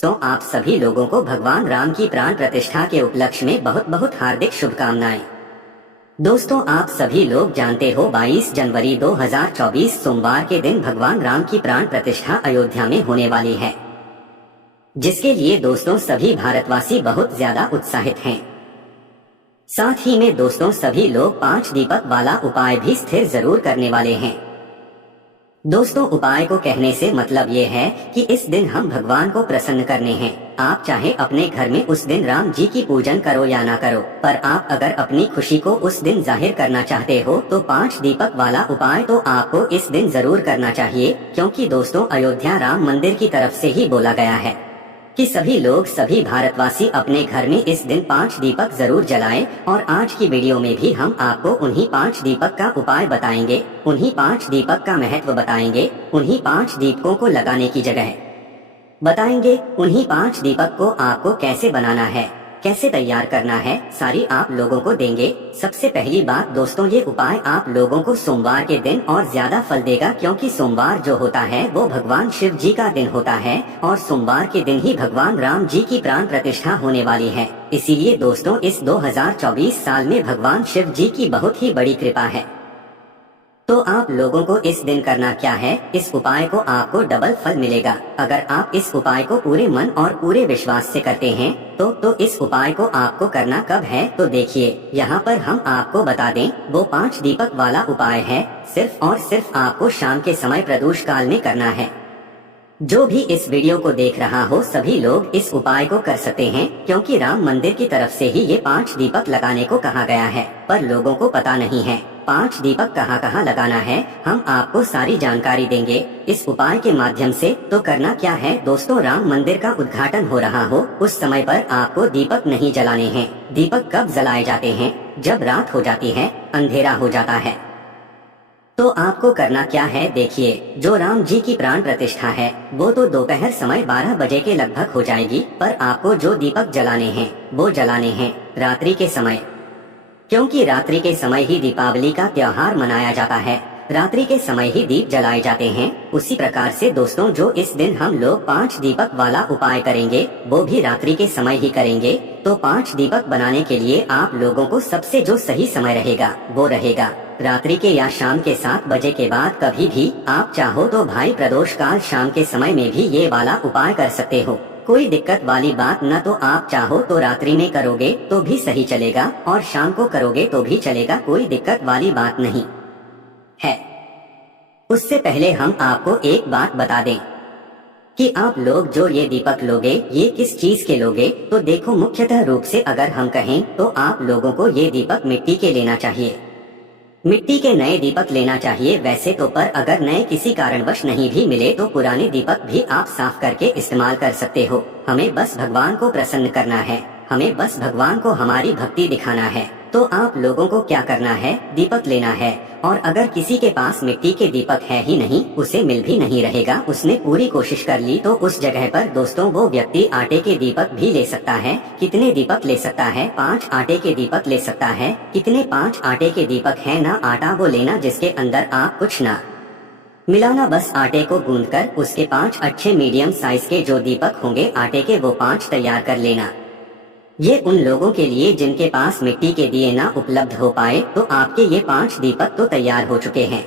दोस्तों, आप सभी लोगों को भगवान राम की प्राण प्रतिष्ठा के उपलक्ष्य में बहुत बहुत हार्दिक शुभकामनाएं। दोस्तों, आप सभी लोग जानते हो 22 जनवरी 2024 सोमवार के दिन भगवान राम की प्राण प्रतिष्ठा अयोध्या में होने वाली है, जिसके लिए दोस्तों सभी भारतवासी बहुत ज्यादा उत्साहित हैं। साथ ही में दोस्तों सभी लोग 5 दीपक वाला उपाय भी स्थिर जरूर करने वाले हैं। दोस्तों, उपाय को कहने से मतलब ये है कि इस दिन हम भगवान को प्रसन्न करने हैं। आप चाहे अपने घर में उस दिन राम जी की पूजन करो या ना करो, पर आप अगर अपनी खुशी को उस दिन जाहिर करना चाहते हो तो 5 दीपक वाला उपाय तो आपको इस दिन जरूर करना चाहिए, क्योंकि दोस्तों अयोध्या राम मंदिर की तरफ से ही बोला गया है कि सभी लोग, सभी भारतवासी अपने घर में इस दिन 5 दीपक जरूर जलाएं। और आज की वीडियो में भी हम आपको उन्हीं 5 दीपक का उपाय बताएंगे, उन्हीं 5 दीपक का महत्व बताएंगे, उन्हीं 5 दीपकों को लगाने की जगह बताएंगे, उन्हीं 5 दीपक को आपको कैसे बनाना है, कैसे तैयार करना है, सारी आप लोगों को देंगे। सबसे पहली बात दोस्तों, ये उपाय आप लोगों को सोमवार के दिन और ज्यादा फल देगा, क्योंकि सोमवार जो होता है वो भगवान शिव जी का दिन होता है और सोमवार के दिन ही भगवान राम जी की प्राण प्रतिष्ठा होने वाली है। इसीलिए दोस्तों इस 2024 साल में भगवान शिव जी की बहुत ही बड़ी कृपा है। तो आप लोगों को इस दिन करना क्या है, इस उपाय को आपको डबल फल मिलेगा अगर आप इस उपाय को पूरे मन और पूरे विश्वास से करते हैं। तो इस उपाय को आपको करना कब है, तो देखिए यहाँ पर हम आपको बता दें, वो 5 दीपक वाला उपाय है, सिर्फ और सिर्फ आपको शाम के समय प्रदोष काल में करना है। जो भी इस वीडियो को देख रहा हो सभी लोग इस उपाय को कर सकते हैं, क्योंकि राम मंदिर की तरफ से ही ये 5 दीपक लगाने को कहा गया है। पर लोगों को पता नहीं है 5 दीपक कहाँ कहाँ लगाना है, हम आपको सारी जानकारी देंगे इस उपाय के माध्यम से। तो करना क्या है दोस्तों, राम मंदिर का उद्घाटन हो रहा हो उस समय पर आपको दीपक नहीं जलाने हैं। दीपक कब जलाए जाते हैं, जब रात हो जाती है, अंधेरा हो जाता है। तो आपको करना क्या है, देखिए जो राम जी की प्राण प्रतिष्ठा है वो तो दोपहर समय 12 बजे के लगभग हो जाएगी, पर आपको जो दीपक जलाने हैं वो जलाने हैं रात्रि के समय, क्योंकि रात्रि के समय ही दीपावली का त्योहार मनाया जाता है, रात्रि के समय ही दीप जलाए जाते हैं। उसी प्रकार से दोस्तों जो इस दिन हम लोग 5 दीपक वाला उपाय करेंगे वो भी रात्रि के समय ही करेंगे। तो 5 दीपक बनाने के लिए आप लोगों को सबसे जो सही समय रहेगा वो रहेगा रात्रि के या शाम के 7 बजे के बाद कभी भी आप चाहो तो भाई प्रदोष काल शाम के समय में भी ये वाला उपाय कर सकते हो, कोई दिक्कत वाली बात न। तो आप चाहो तो रात्रि में करोगे तो भी सही चलेगा और शाम को करोगे तो भी चलेगा, कोई दिक्कत वाली बात नहीं है। उससे पहले हम आपको एक बात बता दें कि आप लोग जो ये दीपक लोगे ये किस चीज के लोगे, तो देखो मुख्यतः रूप से अगर हम कहें तो आप लोगों को ये दीपक मिट्टी के लेना चाहिए, मिट्टी के नए दीपक लेना चाहिए वैसे तो, पर अगर नए किसी कारणवश नहीं भी मिले तो पुराने दीपक भी आप साफ करके इस्तेमाल कर सकते हो। हमें बस भगवान को प्रसन्न करना है, हमें बस भगवान को हमारी भक्ति दिखाना है। तो आप लोगों को क्या करना है, दीपक लेना है, और अगर किसी के पास मिट्टी के दीपक है ही नहीं, उसे मिल भी नहीं रहेगा, उसने पूरी कोशिश कर ली, तो उस जगह पर दोस्तों वो व्यक्ति आटे के दीपक भी ले सकता है। कितने दीपक ले सकता है, 5 आटे के दीपक ले सकता है। कितने 5 आटे के दीपक है ना, आटा वो लेना जिसके अंदर आप कुछ ना मिलाना, बस आटे को गूंदकर उसके 5 अच्छे मीडियम साइज के जो दीपक होंगे आटे के वो 5 तैयार कर लेना। ये उन लोगों के लिए जिनके पास मिट्टी के दिए ना उपलब्ध हो पाए, तो आपके ये 5 दीपक तो तैयार हो चुके हैं।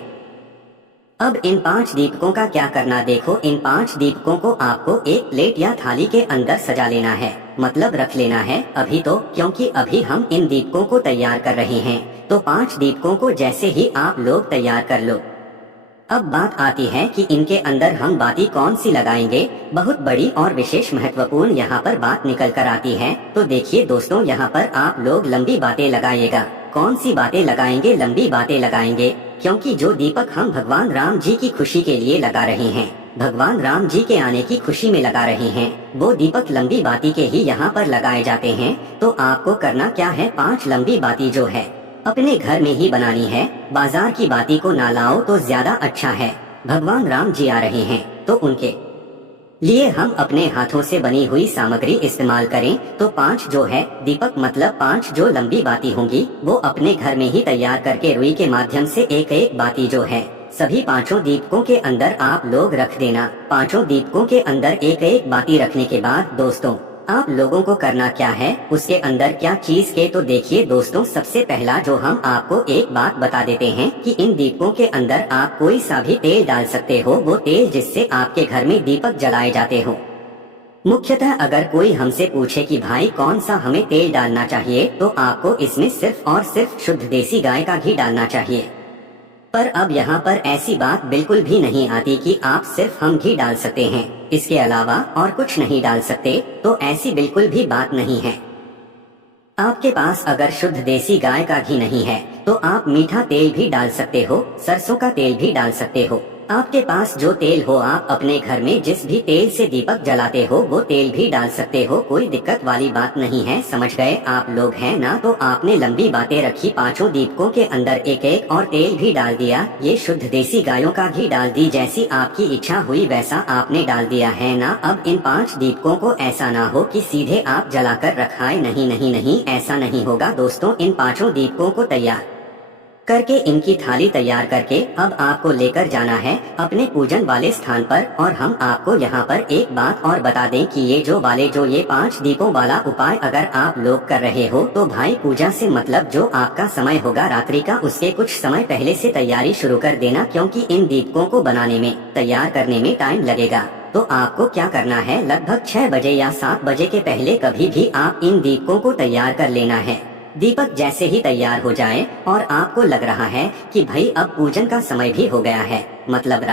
अब इन 5 दीपकों का क्या करना, देखो इन 5 दीपकों को आपको एक प्लेट या थाली के अंदर सजा लेना है, मतलब रख लेना है अभी तो, क्योंकि अभी हम इन दीपकों को तैयार कर रहे हैं। तो 5 दीपकों को जैसे ही आप लोग तैयार कर लो, अब बात आती है कि इनके अंदर हम बाती कौन सी लगाएंगे। बहुत बड़ी और विशेष महत्वपूर्ण यहाँ पर बात निकल कर आती है। तो देखिए दोस्तों यहाँ पर आप लोग लंबी बातें लगाइएगा। कौन सी बातें लगाएंगे, लंबी बातें लगाएंगे, क्योंकि जो दीपक हम भगवान राम जी की खुशी के लिए लगा रहे हैं, भगवान राम जी के आने की खुशी में लगा रहे हैं, वो दीपक लंबी बाती के ही यहाँ पर लगाए जाते हैं। तो आपको करना क्या है, 5 लंबी बाती जो है अपने घर में ही बनानी है, बाजार की बाती को ना लाओ तो ज्यादा अच्छा है। भगवान राम जी आ रहे हैं तो उनके लिए हम अपने हाथों से बनी हुई सामग्री इस्तेमाल करें। तो 5 जो है दीपक, मतलब 5 जो लंबी बाती होंगी वो अपने घर में ही तैयार करके रुई के माध्यम से एक एक बाती जो है सभी पांचों दीपकों के अंदर आप लोग रख देना। पांचों दीपकों के अंदर एक एक बाती रखने के बाद दोस्तों आप लोगों को करना क्या है, उसके अंदर क्या चीज के तो देखिए दोस्तों, सबसे पहला जो हम आपको एक बात बता देते हैं कि इन दीपकों के अंदर आप कोई सा भी तेल डाल सकते हो, वो तेल जिससे आपके घर में दीपक जलाए जाते हो। मुख्यतः अगर कोई हमसे पूछे कि भाई कौन सा हमें तेल डालना चाहिए, तो आपको इसमें सिर्फ और सिर्फ शुद्ध देसी गाय का घी डालना चाहिए। पर अब यहाँ पर ऐसी बात बिल्कुल भी नहीं आती कि आप सिर्फ हम घी डाल सकते हैं, इसके अलावा और कुछ नहीं डाल सकते, तो ऐसी बिल्कुल भी बात नहीं है। आपके पास अगर शुद्ध देसी गाय का घी नहीं है तो आप मीठा तेल भी डाल सकते हो, सरसों का तेल भी डाल सकते हो। आपके पास जो तेल हो, आप अपने घर में जिस भी तेल से दीपक जलाते हो वो तेल भी डाल सकते हो, कोई दिक्कत वाली बात नहीं है। समझ गए आप लोग हैं ना? तो आपने लंबी बातें रखी, पांचों दीपकों के अंदर एक एक और तेल भी डाल दिया, ये शुद्ध देसी गायों का घी डाल दी, जैसी आपकी इच्छा हुई वैसा आपने डाल दिया है ना। अब इन 5 दीपकों को ऐसा ना हो कि सीधे आप जलाकर रखाए, नहीं नहीं नहीं, ऐसा नहीं होगा दोस्तों। इन 5 दीपकों को तैयार करके इनकी थाली तैयार करके अब आपको लेकर जाना है अपने पूजन वाले स्थान पर। और हम आपको यहाँ पर एक बात और बता दें कि ये 5 दीपों वाला उपाय अगर आप लोग कर रहे हो तो भाई पूजा से मतलब जो आपका समय होगा रात्रि का, उसके कुछ समय पहले से तैयारी शुरू कर देना, क्योंकि इन दीपकों को बनाने में, तैयार करने में टाइम लगेगा। तो आपको क्या करना है, लगभग 6 बजे या 7 बजे के पहले कभी भी आप इन दीपकों को तैयार कर लेना है। दीपक जैसे ही तैयार हो जाए और आपको लग रहा है कि भाई अब पूजन का समय भी हो गया है, मतलब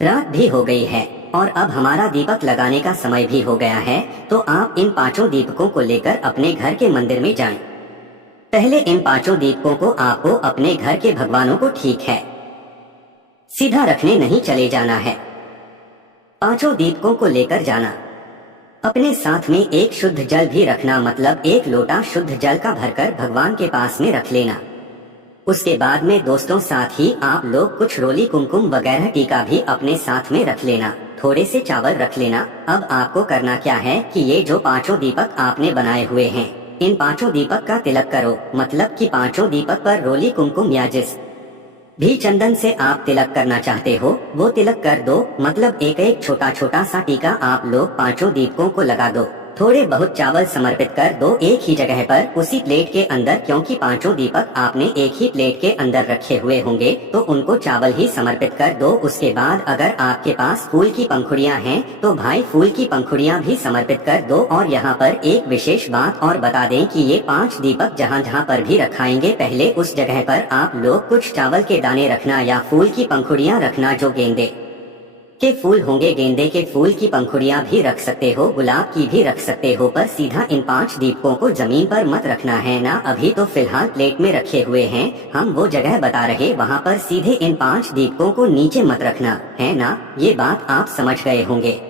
रात भी हो गई है और अब हमारा दीपक लगाने का समय भी हो गया है, तो आप इन 5 दीपकों को लेकर अपने घर के मंदिर में जाएं। पहले इन 5 दीपकों को आपको अपने घर के भगवानों को ठीक है सीधा रखने नहीं चले जाना है। 5 दीपकों को लेकर जाना, अपने साथ में एक शुद्ध जल भी रखना, मतलब 1 लोटा शुद्ध जल का भरकर भगवान के पास में रख लेना। उसके बाद में दोस्तों साथ ही आप लोग कुछ रोली, कुमकुम वगैरह टीका भी अपने साथ में रख लेना, थोड़े से चावल रख लेना। अब आपको करना क्या है कि ये जो 5 दीपक आपने बनाए हुए हैं, इन 5 दीपक का तिलक करो, मतलब कि 5 दीपक पर रोली, कुमकुम या जिस भी चंदन से आप तिलक करना चाहते हो वो तिलक कर दो, मतलब एक एक छोटा छोटा सा टीका आप लोग 5 दीपकों को लगा दो। थोड़े बहुत चावल समर्पित कर दो एक ही जगह पर, उसी प्लेट के अंदर, क्योंकि 5 दीपक आपने एक ही प्लेट के अंदर रखे हुए होंगे तो उनको चावल ही समर्पित कर दो। उसके बाद अगर आपके पास फूल की पंखुड़ियां हैं तो भाई फूल की पंखुड़ियां भी समर्पित कर दो। और यहाँ पर एक विशेष बात और बता दें कि ये 5 दीपक जहाँ जहाँ पर भी रखाएंगे, पहले उस जगह पर आप लोग कुछ चावल के दाने रखना या फूल की पंखुड़ियां रखना। जो गेंदे के फूल होंगे, गेंदे के फूल की पंखुड़ियां भी रख सकते हो, गुलाब की भी रख सकते हो, पर सीधा इन 5 दीपकों को जमीन पर मत रखना है ना। अभी तो फिलहाल प्लेट में रखे हुए हैं, हम वो जगह बता रहे, वहाँ पर सीधे इन 5 दीपकों को नीचे मत रखना है ना। ये बात आप समझ गए होंगे।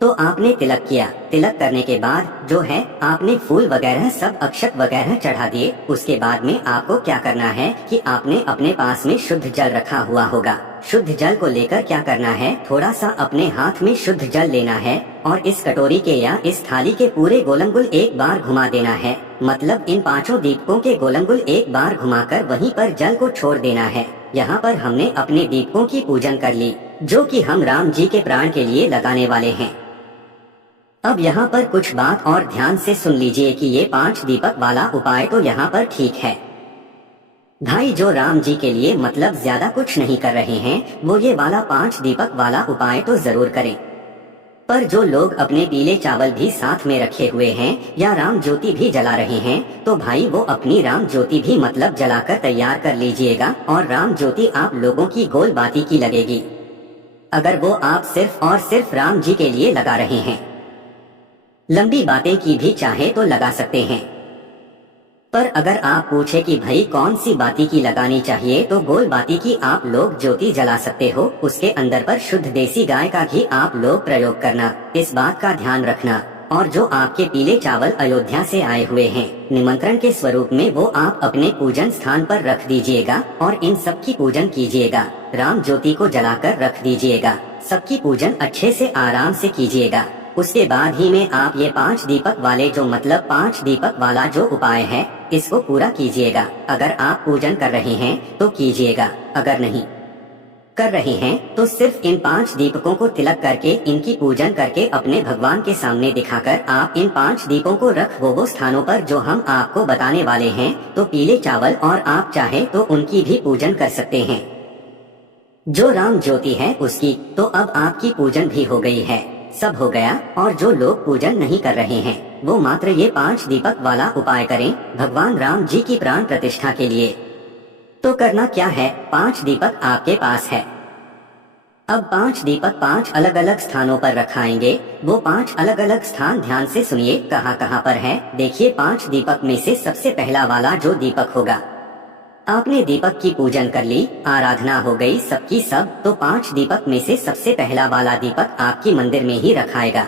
तो आपने तिलक किया, तिलक करने के बाद जो है आपने फूल वगैरह सब अक्षत वगैरह चढ़ा दिए। उसके बाद में आपको क्या करना है कि आपने अपने पास में शुद्ध जल रखा हुआ होगा, शुद्ध जल को लेकर क्या करना है, थोड़ा सा अपने हाथ में शुद्ध जल लेना है और इस कटोरी के या इस थाली के पूरे गोलंगुल एक बार घुमा देना है, मतलब इन 5 दीपकों के गोलंगुल एक बार घुमाकर वहीं पर जल को छोड़ देना है। यहाँ पर हमने अपने दीपकों की पूजन कर ली, जो कि हम राम जी के प्राण के लिए लगाने वाले हैं। अब यहाँ पर कुछ बात और ध्यान से सुन लीजिए कि ये 5 दीपक वाला उपाय तो यहाँ पर ठीक है भाई, जो राम जी के लिए मतलब ज्यादा कुछ नहीं कर रहे हैं वो ये वाला 5 दीपक वाला उपाय तो जरूर करें। पर जो लोग अपने पीले चावल भी साथ में रखे हुए हैं या राम ज्योति भी जला रहे हैं तो भाई वो अपनी राम ज्योति भी मतलब जलाकर तैयार कर लीजिएगा। और राम ज्योति आप लोगों की गोल बाती की लगेगी, अगर वो आप सिर्फ और सिर्फ राम जी के लिए लगा रहे हैं। लंबी बातें की भी चाहे तो लगा सकते हैं, पर अगर आप पूछे कि भाई कौन सी बाती की लगानी चाहिए तो गोल बाती की आप लोग ज्योति जला सकते हो, उसके अंदर पर शुद्ध देसी गाय का घी आप लोग प्रयोग करना, इस बात का ध्यान रखना। और जो आपके पीले चावल अयोध्या से आए हुए हैं निमंत्रण के स्वरूप में, वो आप अपने पूजन स्थान पर रख दीजिएगा और इन सब की पूजन कीजिएगा, राम ज्योति को जलाकर रख दीजिएगा, सबकी पूजन अच्छे से आराम से कीजिएगा। उसके बाद ही में आप ये 5 दीपक वाले जो मतलब 5 दीपक वाला जो उपाय है इसको पूरा कीजिएगा। अगर आप पूजन कर रहे हैं तो कीजिएगा, अगर नहीं कर रहे हैं तो सिर्फ इन 5 दीपकों को तिलक करके इनकी पूजन करके अपने भगवान के सामने दिखाकर आप इन 5 दीपों को रख वो स्थानों पर जो हम आपको बताने वाले हैं। तो पीले चावल और आप चाहे तो उनकी भी पूजन कर सकते हैं। जो राम ज्योति है उसकी तो अब आपकी पूजन भी हो गई है, सब हो गया। और जो लोग पूजन नहीं कर रहे हैं वो मात्र ये 5 दीपक वाला उपाय करें भगवान राम जी की प्राण प्रतिष्ठा के लिए। तो करना क्या है, 5 दीपक आपके पास है। अब 5 दीपक 5 अलग अलग स्थानों पर रखाएंगे। वो 5 अलग अलग स्थान ध्यान से सुनिए कहाँ कहाँ पर है। देखिए 5 दीपक में से सबसे पहला वाला जो दीपक होगा, आपने दीपक की पूजन कर ली, आराधना हो गई सबकी सब। तो 5 दीपक में से सबसे पहला वाला दीपक आपकी मंदिर में ही रखाएगा।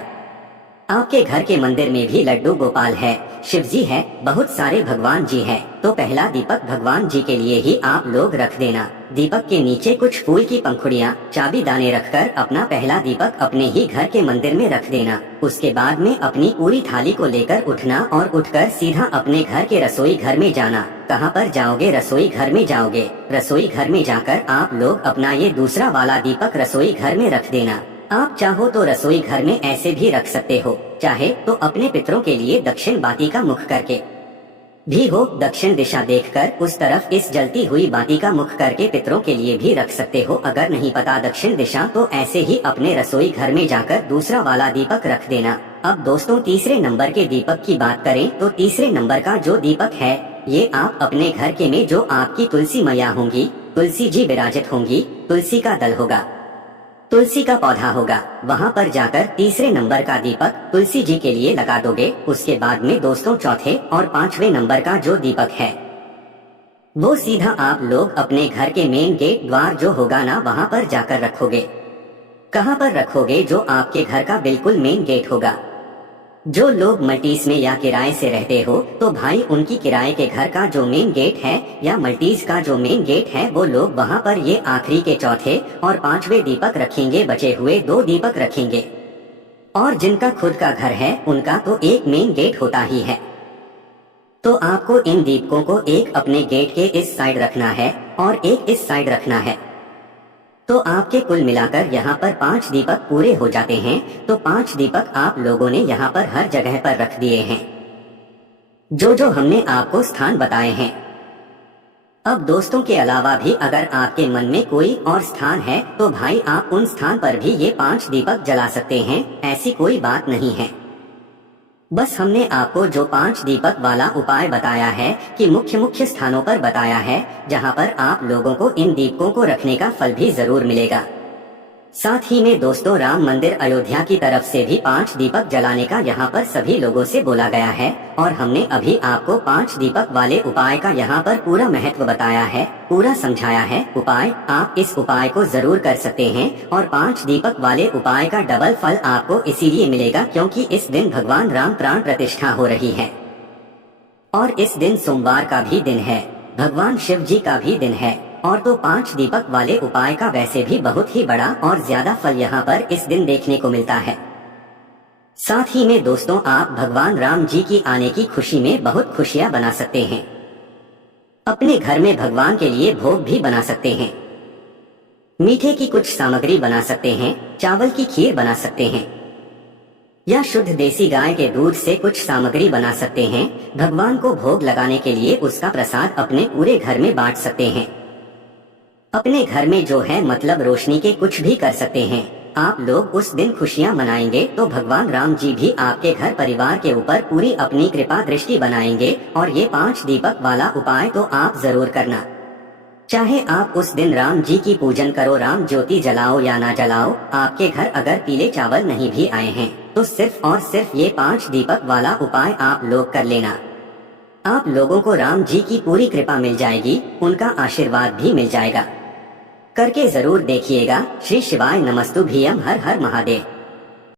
आपके घर के मंदिर में भी लड्डू गोपाल है, शिव जी है, बहुत सारे भगवान जी है। तो पहला दीपक भगवान जी के लिए ही आप लोग रख देना। दीपक के नीचे कुछ फूल की पंखुड़ियाँ, चाबी दाने रखकर अपना पहला दीपक अपने ही घर के मंदिर में रख देना। उसके बाद में अपनी पूरी थाली को लेकर उठना और उठकर सीधा अपने घर के रसोई घर में जाना। कहाँ पर जाओगे, रसोई घर में जाओगे। रसोई घर में जाकर आप लोग अपना ये दूसरा वाला दीपक रसोई घर में रख देना। आप चाहो तो रसोई घर में ऐसे भी रख सकते हो, चाहे तो अपने पितरों के लिए दक्षिण बाती का मुख करके भी हो, दक्षिण दिशा देखकर उस तरफ इस जलती हुई बाती का मुख करके पितरों के लिए भी रख सकते हो। अगर नहीं पता दक्षिण दिशा तो ऐसे ही अपने रसोई घर में जाकर दूसरा वाला दीपक रख देना। अब दोस्तों तीसरे नंबर के दीपक की बात करें तो तीसरे नंबर का जो दीपक है ये आप अपने घर के में जो आपकी तुलसी मैया होंगी, तुलसी जी विराजित होंगी, तुलसी का दल होगा, तुलसी का पौधा होगा, वहाँ पर जाकर तीसरे नंबर का दीपक तुलसी जी के लिए लगा दोगे। उसके बाद में दोस्तों चौथे और 5वें नंबर का जो दीपक है वो सीधा आप लोग अपने घर के मेन गेट द्वार जो होगा ना वहाँ पर जाकर रखोगे। कहाँ पर रखोगे, जो आपके घर का बिल्कुल मेन गेट होगा। जो लोग मल्टीज में या किराए से रहते हो तो भाई उनकी किराए के घर का जो मेन गेट है या मल्टीज का जो मेन गेट है वो लोग वहाँ पर ये आखिरी के चौथे और 5वें दीपक रखेंगे, बचे हुए 2 दीपक रखेंगे। और जिनका खुद का घर है उनका तो एक मेन गेट होता ही है। तो आपको इन दीपकों को एक अपने गेट के इस साइड रखना है और एक इस साइड रखना है। तो आपके कुल मिलाकर यहाँ पर 5 दीपक पूरे हो जाते हैं। तो 5 दीपक आप लोगों ने यहाँ पर हर जगह पर रख दिए हैं जो जो हमने आपको स्थान बताए हैं। अब दोस्तों के अलावा भी अगर आपके मन में कोई और स्थान है तो भाई आप उन स्थान पर भी ये 5 दीपक जला सकते हैं, ऐसी कोई बात नहीं है। बस हमने आपको जो 5 दीपक वाला उपाय बताया है कि मुख्य मुख्य स्थानों पर बताया है जहां पर आप लोगों को इन दीपकों को रखने का फल भी जरूर मिलेगा। साथ ही में दोस्तों राम मंदिर अयोध्या की तरफ से भी 5 दीपक जलाने का यहाँ पर सभी लोगों से बोला गया है और हमने अभी आपको 5 दीपक वाले उपाय का यहाँ पर पूरा महत्व बताया है, पूरा समझाया है। उपाय आप इस उपाय को जरूर कर सकते हैं और 5 दीपक वाले उपाय का डबल फल आपको इसीलिए मिलेगा क्योंकि इस दिन भगवान राम प्राण प्रतिष्ठा हो रही है और इस दिन सोमवार का भी दिन है, भगवान शिव जी का भी दिन है। और तो 5 दीपक वाले उपाय का वैसे भी बहुत ही बड़ा और ज्यादा फल यहाँ पर इस दिन देखने को मिलता है। साथ ही में दोस्तों आप भगवान राम जी की आने की खुशी में बहुत खुशियाँ बना सकते हैं। अपने घर में भगवान के लिए भोग भी बना सकते हैं, मीठे की कुछ सामग्री बना सकते हैं, चावल की खीर बना सकते हैं या शुद्ध देसी गाय के दूध से कुछ सामग्री बना सकते हैं। भगवान को भोग लगाने के लिए उसका प्रसाद अपने पूरे घर में बांट सकते हैं। अपने घर में जो है मतलब रोशनी के कुछ भी कर सकते हैं। आप लोग उस दिन खुशियां मनाएंगे तो भगवान राम जी भी आपके घर परिवार के ऊपर पूरी अपनी कृपा दृष्टि बनाएंगे। और ये 5 दीपक वाला उपाय तो आप जरूर करना। चाहे आप उस दिन राम जी की पूजन करो, राम ज्योति जलाओ या ना जलाओ, आपके घर अगर पीले चावल नहीं भी आए हैं तो सिर्फ और सिर्फ ये 5 दीपक वाला उपाय आप लोग कर लेना। आप लोगों को राम जी की पूरी कृपा मिल जाएगी, उनका आशीर्वाद भी मिल जाएगा। करके जरूर देखिएगा। श्री शिवाय नमस्तुभ्यम। हर हर महादेव।